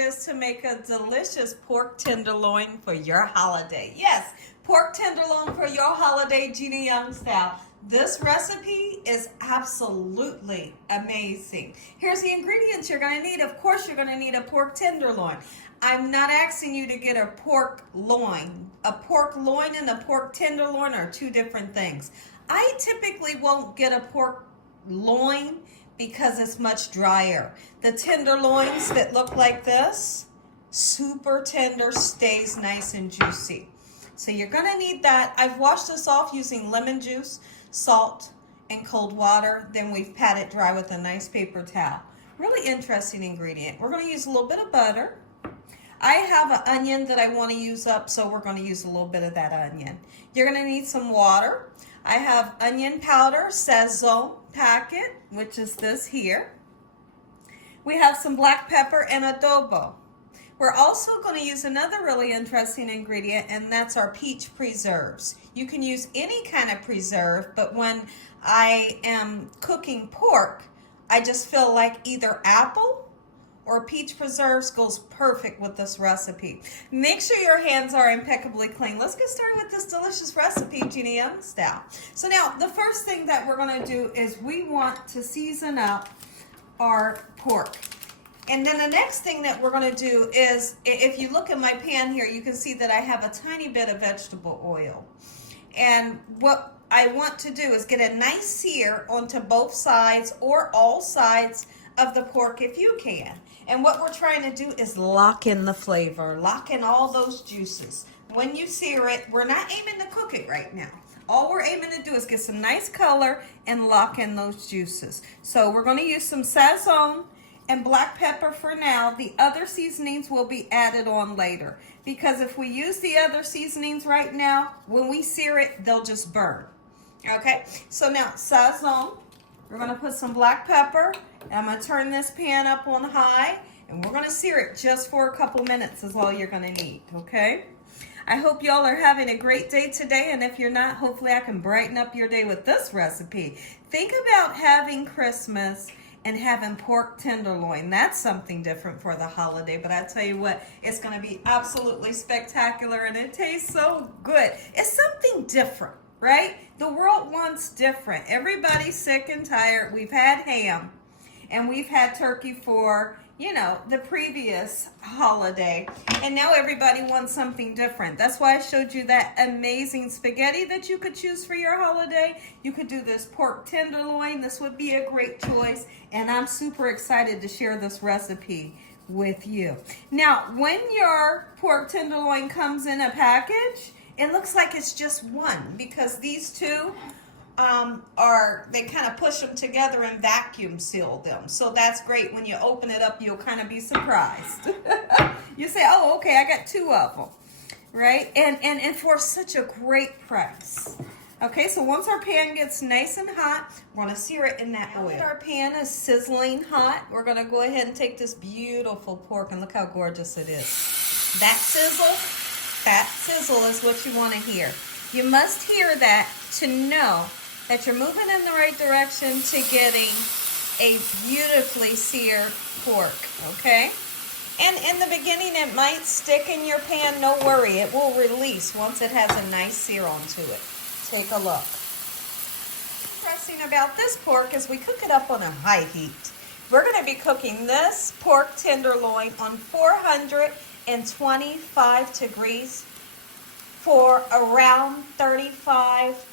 is to make a delicious pork tenderloin for your holiday. Yes, pork tenderloin for your holiday, Gina Young style. This recipe is absolutely amazing. Here's the ingredients you're going to need. Of course, you're going to need a pork tenderloin. I'm not asking you to get a pork loin. A pork loin and a pork tenderloin are two different things. I typically won't get a pork loin because it's much drier. The tenderloins that look like this, super tender, stays nice and juicy. So you're gonna need that. I've washed this off using lemon juice, salt, and cold water. Then we've patted it dry with a nice paper towel. Really interesting ingredient. We're gonna use a little bit of butter. I have an onion that I want to use up, so we're going to use a little bit of that onion. You're going to need some water. I have onion powder, Sazon packet, which is this here. We have some black pepper and adobo. We're also going to use another really interesting ingredient, and that's our peach preserves. You can use any kind of preserve, but when I am cooking pork, I just feel like either apple or peach preserves goes perfect with this recipe. Make sure your hands are impeccably clean. Let's get started with this delicious recipe, Gina Young style. So now, the first thing that we're going to do is we want to season up our pork. And then the next thing that we're going to do is, if you look at my pan here, you can see that I have a tiny bit of vegetable oil. And what I want to do is get a nice sear onto both sides or all sides of the pork if you can. And what we're trying to do is lock in the flavor, lock in all those juices. When you sear it, we're not aiming to cook it right now. All we're aiming to do is get some nice color and lock in those juices. So we're going to use some Sazon and black pepper for now. The other seasonings will be added on later, because if we use the other seasonings right now, when we sear it, they'll just burn. Okay, so now Sazon. We're going to put some black pepper. I'm going to turn this pan up on high, and we're going to sear it just for a couple minutes is all you're going to need, okay? I hope y'all are having a great day today, and if you're not, hopefully I can brighten up your day with this recipe. Think about having Christmas and having pork tenderloin. That's something different for the holiday, but I tell you what, it's going to be absolutely spectacular, and it tastes so good. It's something different, right? The world wants different. Everybody's sick and tired. We've had ham and we've had turkey for, you know, the previous holiday. And now everybody wants something different. That's why I showed you that amazing spaghetti that you could choose for your holiday. You could do this pork tenderloin. This would be a great choice. And I'm super excited to share this recipe with you. Now, when your pork tenderloin comes in a package, it looks like it's just one, because these two they kind of push them together and vacuum seal them. So that's great. When you open it up, you'll kind of be surprised. You say, oh, okay, I got two of them, right? And for such a great price. Okay, so once our pan gets nice and hot, we're going to sear it in that oil. Now that our pan is sizzling hot, we're going to go ahead and take this beautiful pork, and look how gorgeous it is. That sizzle is what you want to hear. You must hear that to know that you're moving in the right direction to getting a beautifully seared pork, okay? And in the beginning, it might stick in your pan. No worry, it will release once it has a nice sear onto it. Take a look. Interesting about this pork is we cook it up on a high heat. We're going to be cooking this pork tenderloin on 425 degrees for around 35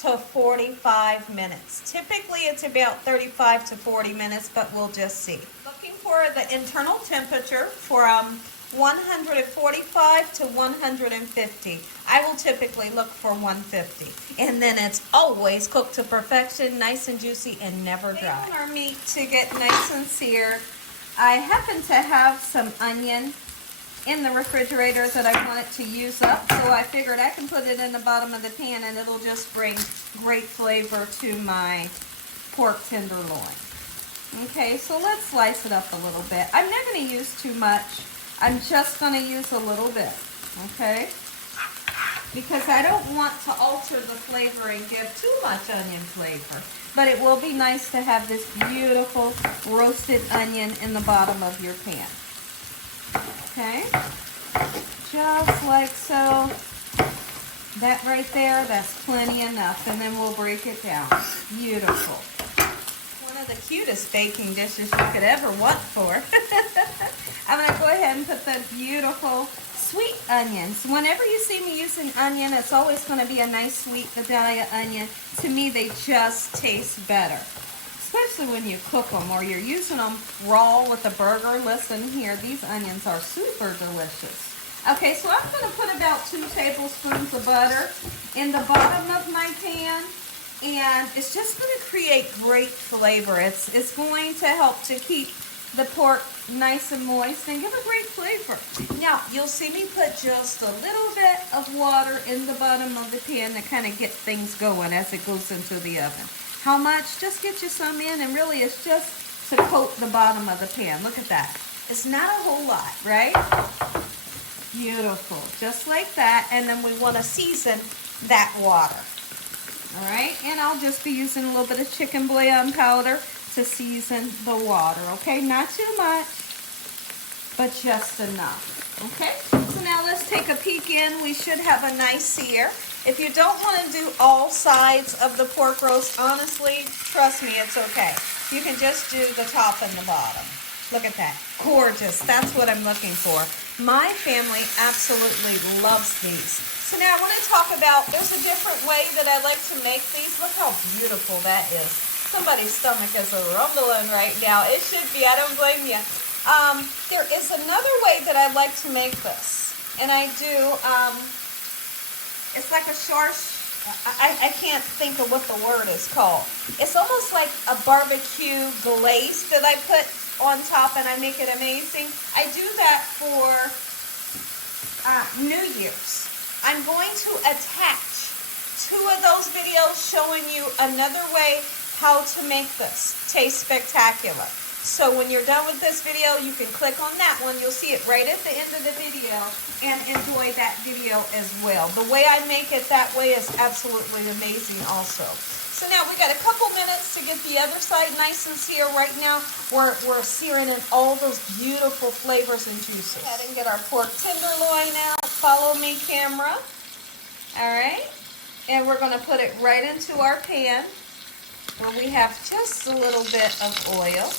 to 45 minutes. Typically it's about 35 to 40 minutes, but we'll just see. Looking for the internal temperature from 145 to 150. I will typically look for 150. And then it's always cooked to perfection, nice and juicy and never dry. We want our meat to get nice and seared. I happen to have some onion in the refrigerator that I wanted to use up, so I figured I can put it in the bottom of the pan and it'll just bring great flavor to my pork tenderloin. Okay, so let's slice it up a little bit. I'm not going to use too much. I'm just going to use a little bit, okay? Because I don't want to alter the flavor and give too much onion flavor. But it will be nice to have this beautiful roasted onion in the bottom of your pan. Okay, just like so. That right there, that's plenty enough, and then we'll break it down. Beautiful. One of the cutest baking dishes you could ever want for. I'm gonna go ahead and put the beautiful sweet onions. Whenever you see me using onion, it's always gonna be a nice sweet Vidalia onion. To me, they just taste better. Especially when you cook them or you're using them raw with a burger. Listen here, these onions are super delicious. Okay, so I'm going to put about 2 tablespoons of butter in the bottom of my pan, and it's just going to create great flavor. It's going to help to keep the pork nice and moist and give a great flavor. Now, you'll see me put just a little bit of water in the bottom of the pan to kind of get things going as it goes into the oven. How much? Just get you some in, and really it's just to coat the bottom of the pan. Look at that. It's not a whole lot, right? Beautiful. Just like that, and then we want to season that water. All right, and I'll just be using a little bit of chicken bouillon powder to season the water, okay? Not too much, but just enough, okay? So now let's take a peek in. We should have a nice sear. If you don't want to do all sides of the pork roast, honestly, trust me, it's okay. You can just do the top and the bottom. Look at that. Gorgeous. That's what I'm looking for. My family absolutely loves these. So now I want to talk about, there's a different way that I like to make these. Look how beautiful that is. Somebody's stomach is rumbling right now. It should be. I don't blame you. There is another way that I like to make this. And I do, it's like a I can't think of what the word is called. It's almost like a barbecue glaze that I put on top, and I make it amazing. I do that for New Year's. I'm going to attach 2 of those videos showing you another way how to make this taste spectacular. So when you're done with this video, you can click on that one. You'll see it right at the end of the video and enjoy that video as well. The way I make it that way is absolutely amazing also. So now we got a couple minutes to get the other side nice and seared. Right now we're searing in all those beautiful flavors and juices. Go ahead and get our pork tenderloin out. Follow me, camera. All right. And we're going to put it right into our pan where we have just a little bit of oil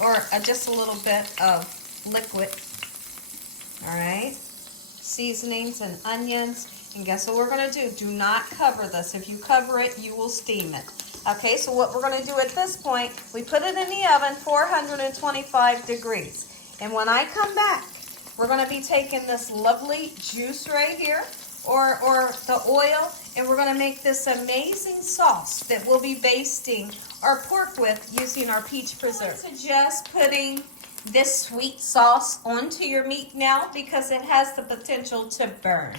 or just a little bit of liquid. All right. Seasonings and onions. And guess what we're going to do? Do not cover this. If you cover it, you will steam it. Okay, so what we're going to do at this point, we put it in the oven, 425 degrees. And when I come back, we're going to be taking this lovely juice right here, or the oil, and we're going to make this amazing sauce that we'll be basting our pork with using our peach preserve. I suggest putting this sweet sauce onto your meat now because it has the potential to burn.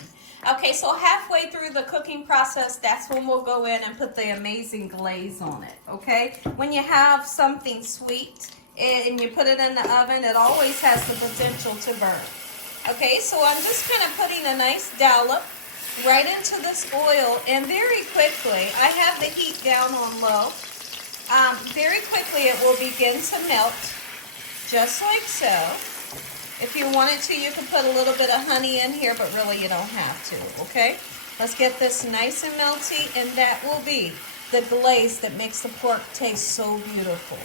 Okay, so halfway through the cooking process, that's when we'll go in and put the amazing glaze on it, okay? When you have something sweet and you put it in the oven, it always has the potential to burn. Okay, so I'm just kind of putting a nice dollop right into this oil, and very quickly, I have the heat down on low. Very quickly it will begin to melt, just like so. If you wanted to, you could put a little bit of honey in here, but really you don't have to, okay? Let's get this nice and melty, and that will be the glaze that makes the pork taste so beautiful.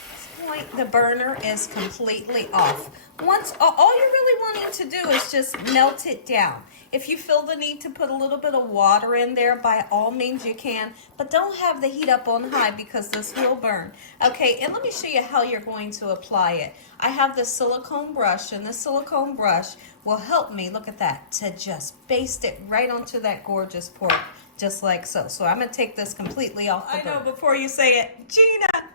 At this point, the burner is completely off. Once, all you're really wanting to do is just melt it down. If you feel the need to put a little bit of water in there, by all means you can, but don't have the heat up on high because this will burn. Okay, and let me show you how you're going to apply it. I have this silicone brush, and this silicone brush will help me, look at that, to just baste it right onto that gorgeous pork, just like so. So I'm going to take this completely off the burner. I know, before you say it, Gina,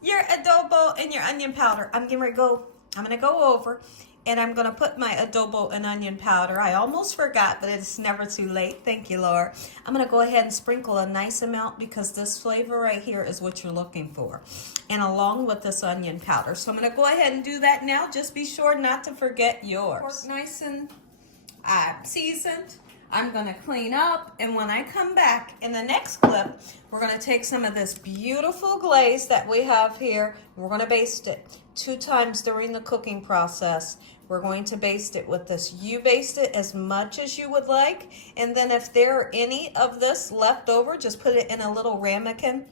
your adobo and your onion powder, I'm going to go over, and I'm going to put my adobo and onion powder. I almost forgot, but it's never too late. Thank you, Laura. I'm going to go ahead and sprinkle a nice amount because this flavor right here is what you're looking for. And along with this onion powder. So I'm going to go ahead and do that now. Just be sure not to forget yours. Pork nice and seasoned. I'm gonna clean up, and when I come back in the next clip, we're gonna take some of this beautiful glaze that we have here. We're gonna baste it 2 times during the cooking process. We're going to baste it with this. You baste it as much as you would like, and then if there are any of this left over, just put it in a little ramekin,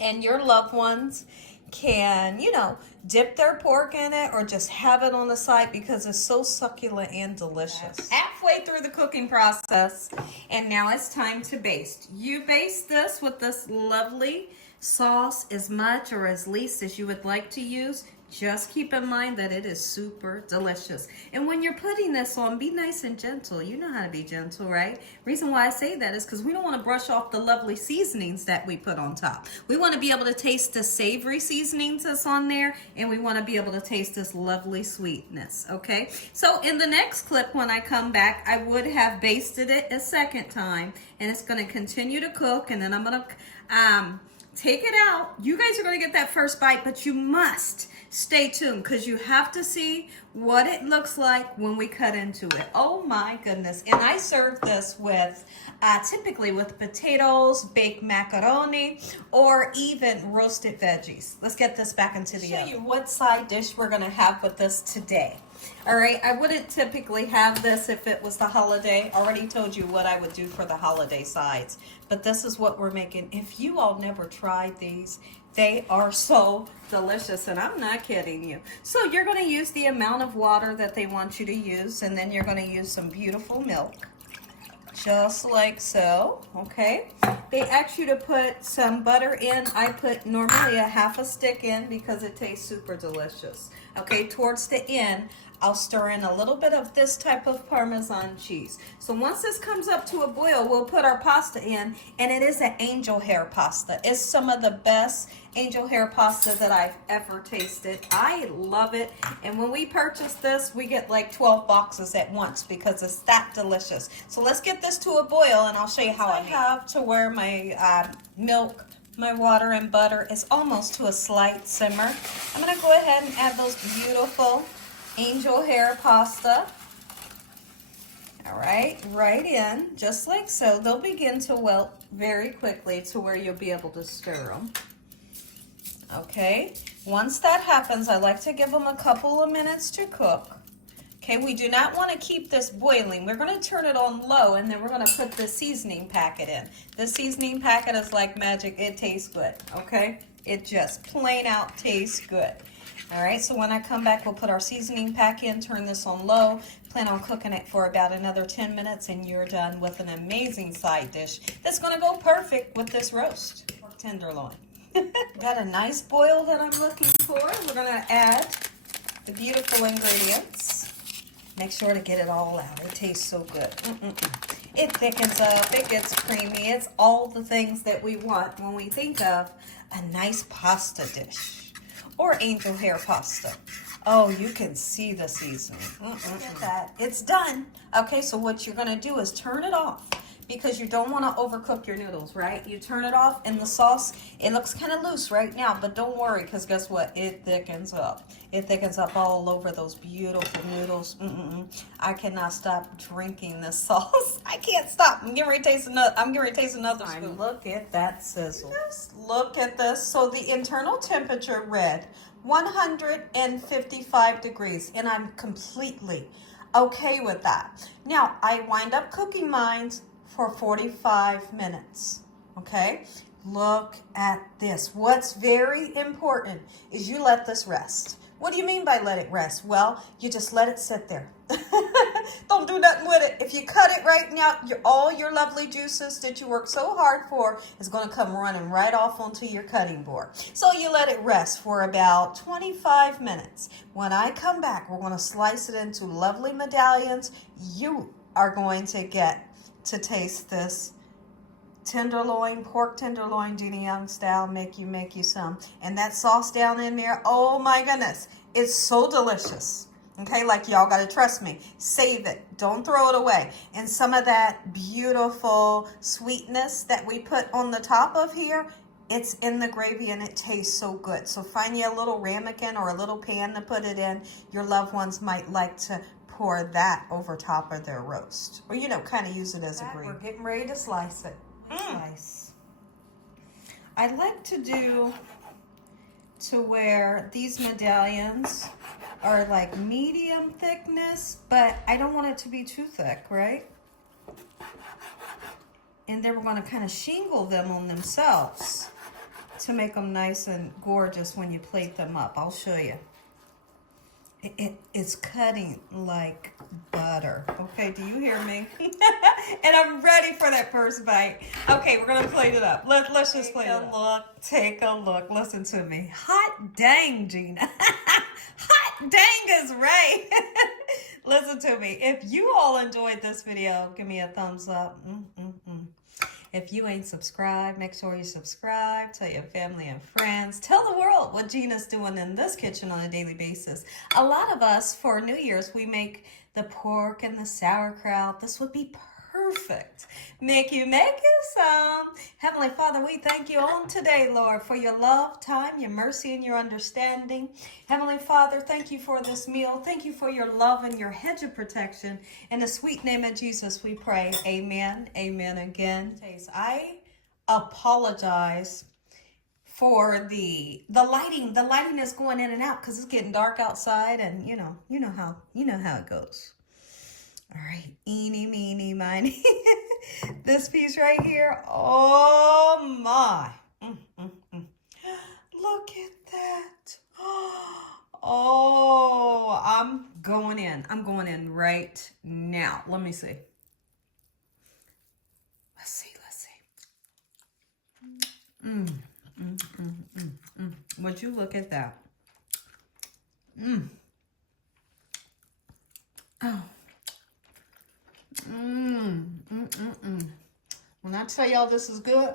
and your loved ones can, you know, dip their pork in it or just have it on the side because it's so succulent and delicious. Halfway through the cooking process, and now it's time to baste. You baste this with this lovely sauce as much or as least as you would like to use. Just keep in mind that it is super delicious. And when you're putting this on, be nice and gentle. You know how to be gentle, right? Reason why I say that is because we don't want to brush off the lovely seasonings that we put on top. We want to be able to taste the savory seasonings that's on there, and we want to be able to taste this lovely sweetness, okay? So in the next clip, when I come back, I would have basted it a second time, and it's going to continue to cook, and then I'm going to take it out. You guys are going to get that first bite, but you must stay tuned because you have to see what it looks like when we cut into it. Oh my goodness. And I serve this with typically with potatoes, baked macaroni, or even roasted veggies. Let's get this back into the oven. Show you what side dish we're going to have with this today. All right, I wouldn't typically have this if it was the holiday. I already told you what I would do for the holiday sides, but this is what we're making. If you all never tried these, they are so delicious, and I'm not kidding you. So you're going to use the amount of water that they want you to use, and then you're going to use some beautiful milk, just like so, okay? They ask you to put some butter in. I put normally a half a stick in because it tastes super delicious. Okay, towards the end, I'll stir in a little bit of this type of Parmesan cheese. So once this comes up to a boil, we'll put our pasta in, and it is an angel hair pasta. It's some of the best angel hair pasta that I've ever tasted. I love it, and when we purchase this, we get like 12 boxes at once because it's that delicious. So let's get this to a boil, and I'll show you how I have to where my milk, my water and butter is almost to a slight simmer. I'm going to go ahead and add those beautiful angel hair pasta. All right, right in, just like so. They'll begin to wilt very quickly to where you'll be able to stir them. Okay, once that happens, I like to give them a couple of minutes to cook. Okay, we do not want to keep this boiling. We're going to turn it on low, and then we're going to put the seasoning packet in. The seasoning packet is like magic. It tastes good, okay? It just plain out tastes good. All right, so when I come back, we'll put our seasoning pack in, turn this on low, plan on cooking it for about another 10 minutes, and you're done with an amazing side dish that's going to go perfect with this roast pork tenderloin. Got a nice boil that I'm looking for. We're going to add the beautiful ingredients. Make sure to get it all out. It tastes so good. It thickens up. It gets creamy. It's all the things that we want when we think of a nice pasta dish or angel hair pasta. Oh, you can see the seasoning. Look at that. It's done. Okay, so what you're going to do is turn it off because you don't want to overcook your noodles, right? You turn it off, and the sauce, it looks kind of loose right now, but don't worry because guess what? It thickens up. It thickens up all over those beautiful noodles. I cannot stop drinking this sauce. I can't stop. I'm getting ready to taste another spoon. Look at that sizzle. Just look at this. So the internal temperature read 155 degrees, and I'm completely okay with that. Now, I wind up cooking mine for 45 minutes, okay? Look at this. What's very important is you let this rest. What do you mean by let it rest? Well, you just let it sit there. Don't do nothing with it. If you cut it right now, all your lovely juices that you worked so hard for is going to come running right off onto your cutting board. So you let it rest for about 25 minutes. When I come back, we're going to slice it into lovely medallions. You are going to get to taste this tenderloin, pork tenderloin, Gina Young style, make you some. And that sauce down in there, oh my goodness, it's so delicious. Okay, like y'all got to trust me. Save it. Don't throw it away. And some of that beautiful sweetness that we put on the top of here, it's in the gravy and it tastes so good. So find you a little ramekin or a little pan to put it in. Your loved ones might like to pour that over top of their roast. Or, you know, kind of use it as a green. We're getting ready to slice it. Slice. I like to do to where these medallions are like medium thickness, but I don't want it to be too thick, right? And then we're going to kind of shingle them on themselves to make them nice and gorgeous when you plate them up. I'll show you. It's cutting like butter. Okay, do you hear me? And I'm ready for that first bite. Okay, we're gonna plate it up. Let's just plate it up. Take a look. Listen to me. Hot dang, Gina. Hot dang is right. Listen to me. If you all enjoyed this video, give me a thumbs up. If you ain't subscribed, make sure you subscribe. Tell your family and friends. Tell the world what Gina's doing in this kitchen on a daily basis. A lot of us, for New Year's, we make the pork and the sauerkraut. This would be perfect. Make you some. Heavenly Father, we thank you on today, Lord, for your love, time, your mercy, and your understanding. Heavenly Father, thank you for this meal. Thank you for your love and your hedge of protection. In the sweet name of Jesus, we pray. Amen. Amen again. I apologize for the lighting. The lighting is going in and out because it's getting dark outside, and you know how it goes. All right, eeny, meeny, miny. This piece right here, oh my. Look at that. Oh, I'm going in. I'm going in right now. Let me see. Let's see. Would you look at that? Oh. When I tell y'all this is good,